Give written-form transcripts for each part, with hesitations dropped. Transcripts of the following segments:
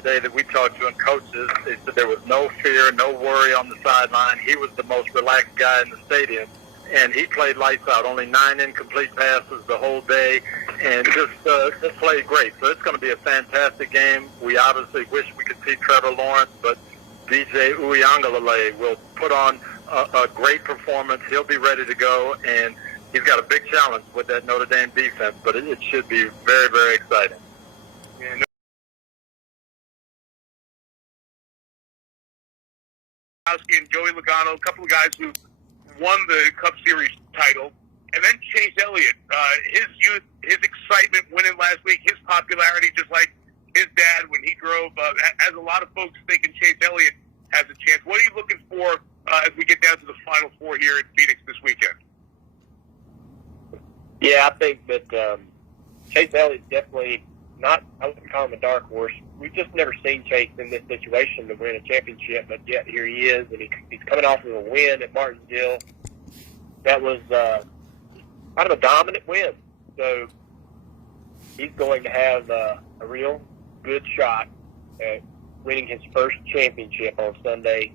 yesterday that we talked to and coaches, they said there was no fear, no worry on the sideline. He was the most relaxed guy in the stadium, and he played lights out. Only 9 incomplete passes the whole day, and just played great. So it's going to be a fantastic game. We obviously wish we could see Trevor Lawrence, but DJ Uiagalelei will put on a great performance. He'll be ready to go, and he's got a big challenge with that Notre Dame defense, but it should be very, very exciting. Yeah, and Joey Logano, a couple of guys who won the Cup Series title, and then Chase Elliott, his youth, his excitement winning last week, his popularity, just like his dad when he drove, as a lot of folks thinking Chase Elliott has a chance. What are you looking for as we get down to the Final Four here in Phoenix this weekend? Yeah, I think that Chase Elliott's definitely not, I wouldn't call him a dark horse. We've just never seen Chase in this situation to win a championship, but yet here he is, and he's coming off of a win at Martinsville. That was kind of a dominant win. So he's going to have a real good shot at winning his first championship on Sunday.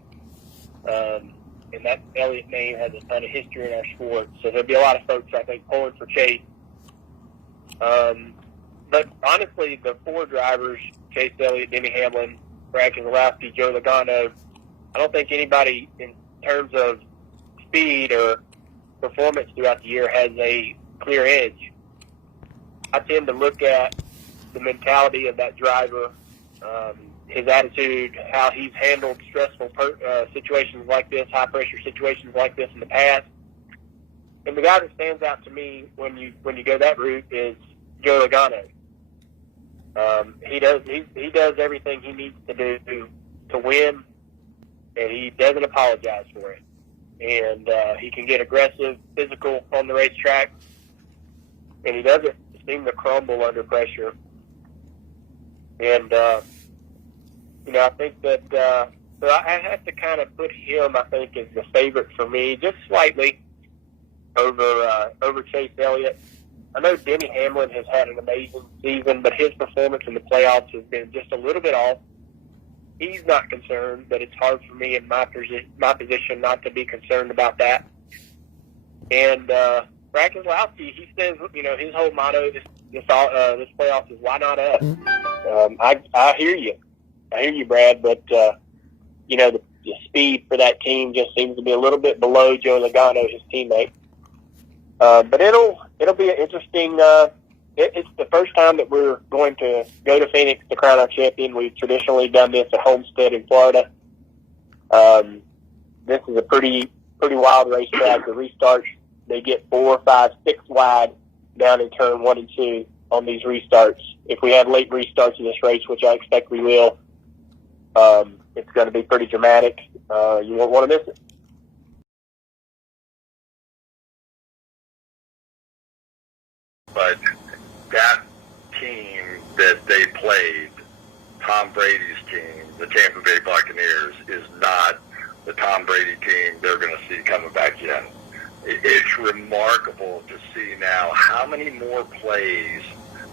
And that Elliott name has a ton of history in our sport. So there'll be a lot of folks, I think, pulling for Chase. But honestly, the 4 drivers, Chase Elliott, Denny Hamlin, Brad Keselowski, Joe Logano, I don't think anybody in terms of speed or performance throughout the year has a clear edge. I tend to look at the mentality of that driver, his attitude, how he's handled stressful situations like this, high-pressure situations like this in the past. And the guy that stands out to me when you go that route is Joe Logano. He does everything he needs to do to win, and he doesn't apologize for it. And he can get aggressive, physical on the racetrack, and he doesn't seem to crumble under pressure. And I think that so I have to kind of put him, I think, as the favorite for me, just slightly over Chase Elliott. I know Denny Hamlin has had an amazing season, but his performance in the playoffs has been just a little bit off. He's not concerned, but it's hard for me in my position not to be concerned about that. And Brad Keselowski, he says, his whole motto this playoffs is "Why not us?" I hear you. I hear you, Brad, but the speed for that team just seems to be a little bit below Joe Logano, his teammate. But it'll be an interesting. It's the first time that we're going to go to Phoenix to crown our champion. We've traditionally done this at Homestead in Florida. This is a pretty wild racetrack. The restarts, they get 4, 5, 6 wide down in turn 1 and 2 on these restarts. If we have late restarts in this race, which I expect we will, it's going to be pretty dramatic. You won't want to miss it. But that team that they played, Tom Brady's team, the Tampa Bay Buccaneers, is not the Tom Brady team they're going to see coming back in. It's remarkable to see now how many more plays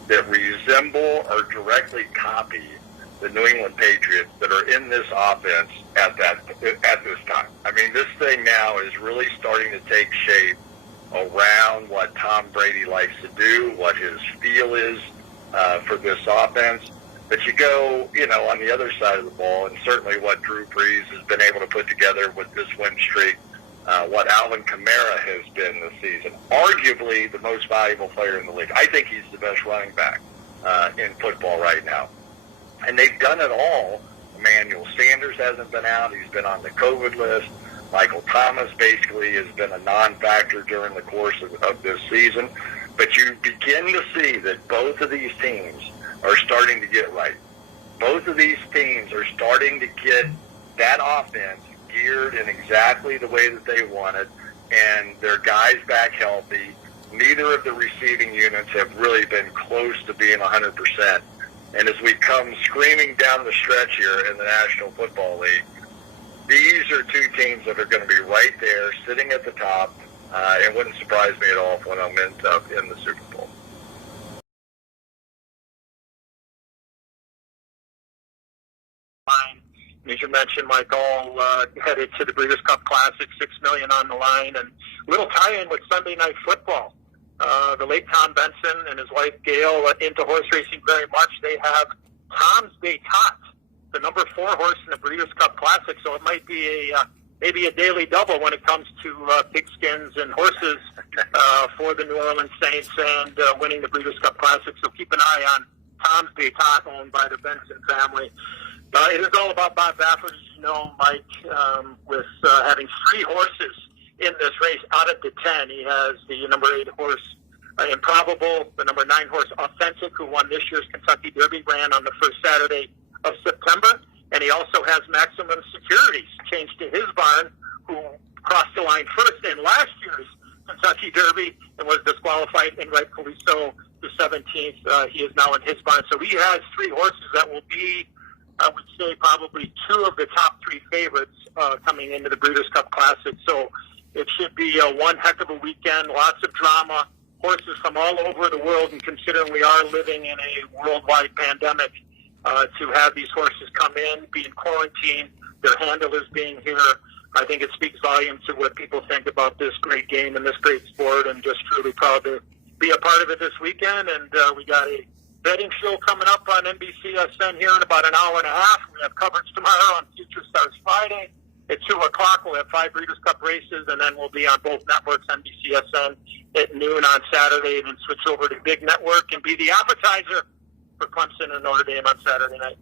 that resemble or directly copy the New England Patriots that are in this offense at this time. I mean, this thing now is really starting to take shape around what Tom Brady likes to do, what his feel is for this offense. But you go, on the other side of the ball, and certainly what Drew Brees has been able to put together with this win streak, what Alvin Kamara has been this season, arguably the most valuable player in the league. I think he's the best running back in football right now. And they've done it all. Emmanuel Sanders hasn't been out. He's been on the COVID list. Michael Thomas basically has been a non-factor during the course of this season. But you begin to see that both of these teams are starting to get right. Both of these teams are starting to get that offense geared in exactly the way that they want it, and their guys back healthy. Neither of the receiving units have really been close to being 100%. And as we come screaming down the stretch here in the National Football League, these are two teams that are going to be right there, sitting at the top. It wouldn't surprise me at all if one of them ends up in the Super Bowl. as you mentioned, Mike, all headed to the Breeders' Cup Classic, $6 million on the line, and little tie-in with Sunday Night Football. The late Tom Benson and his wife Gail into horse racing very much. They have Tom's Détente, the number 4 horse in the Breeders' Cup Classic, so it might be maybe a daily double when it comes to pigskins and horses for the New Orleans Saints and winning the Breeders' Cup Classic. So keep an eye on Tom's Détente, owned by the Benson family. It is all about Bob Baffert, as you know, Mike, with having 3 horses in this race out of the 10. He has the number 8 horse, Improbable, the number 9 horse, Authentic, who won this year's Kentucky Derby, ran on the first Saturday of September. And he also has Maximum Securities changed to his barn, who crossed the line first in last year's Kentucky Derby and was disqualified, and rightfully so, the 17th. He is now in his barn. So he has 3 horses that will be, I would say, probably 2 of the top 3 favorites coming into the Breeders' Cup Classic. So it should be one heck of a weekend, lots of drama, horses from all over the world, and considering we are living in a worldwide pandemic, to have these horses come in, be in quarantine, their handlers being here, I think it speaks volumes to what people think about this great game and this great sport, and just truly proud to be a part of it this weekend. And we got a betting show coming up on NBCSN here in about an hour and a half. We have coverage tomorrow on Future Stars Friday. At 2 o'clock, we'll have 5 Breeders' Cup races, and then we'll be on both networks, NBCSN at noon on Saturday, and then switch over to Big Network and be the appetizer for Clemson and Notre Dame on Saturday night.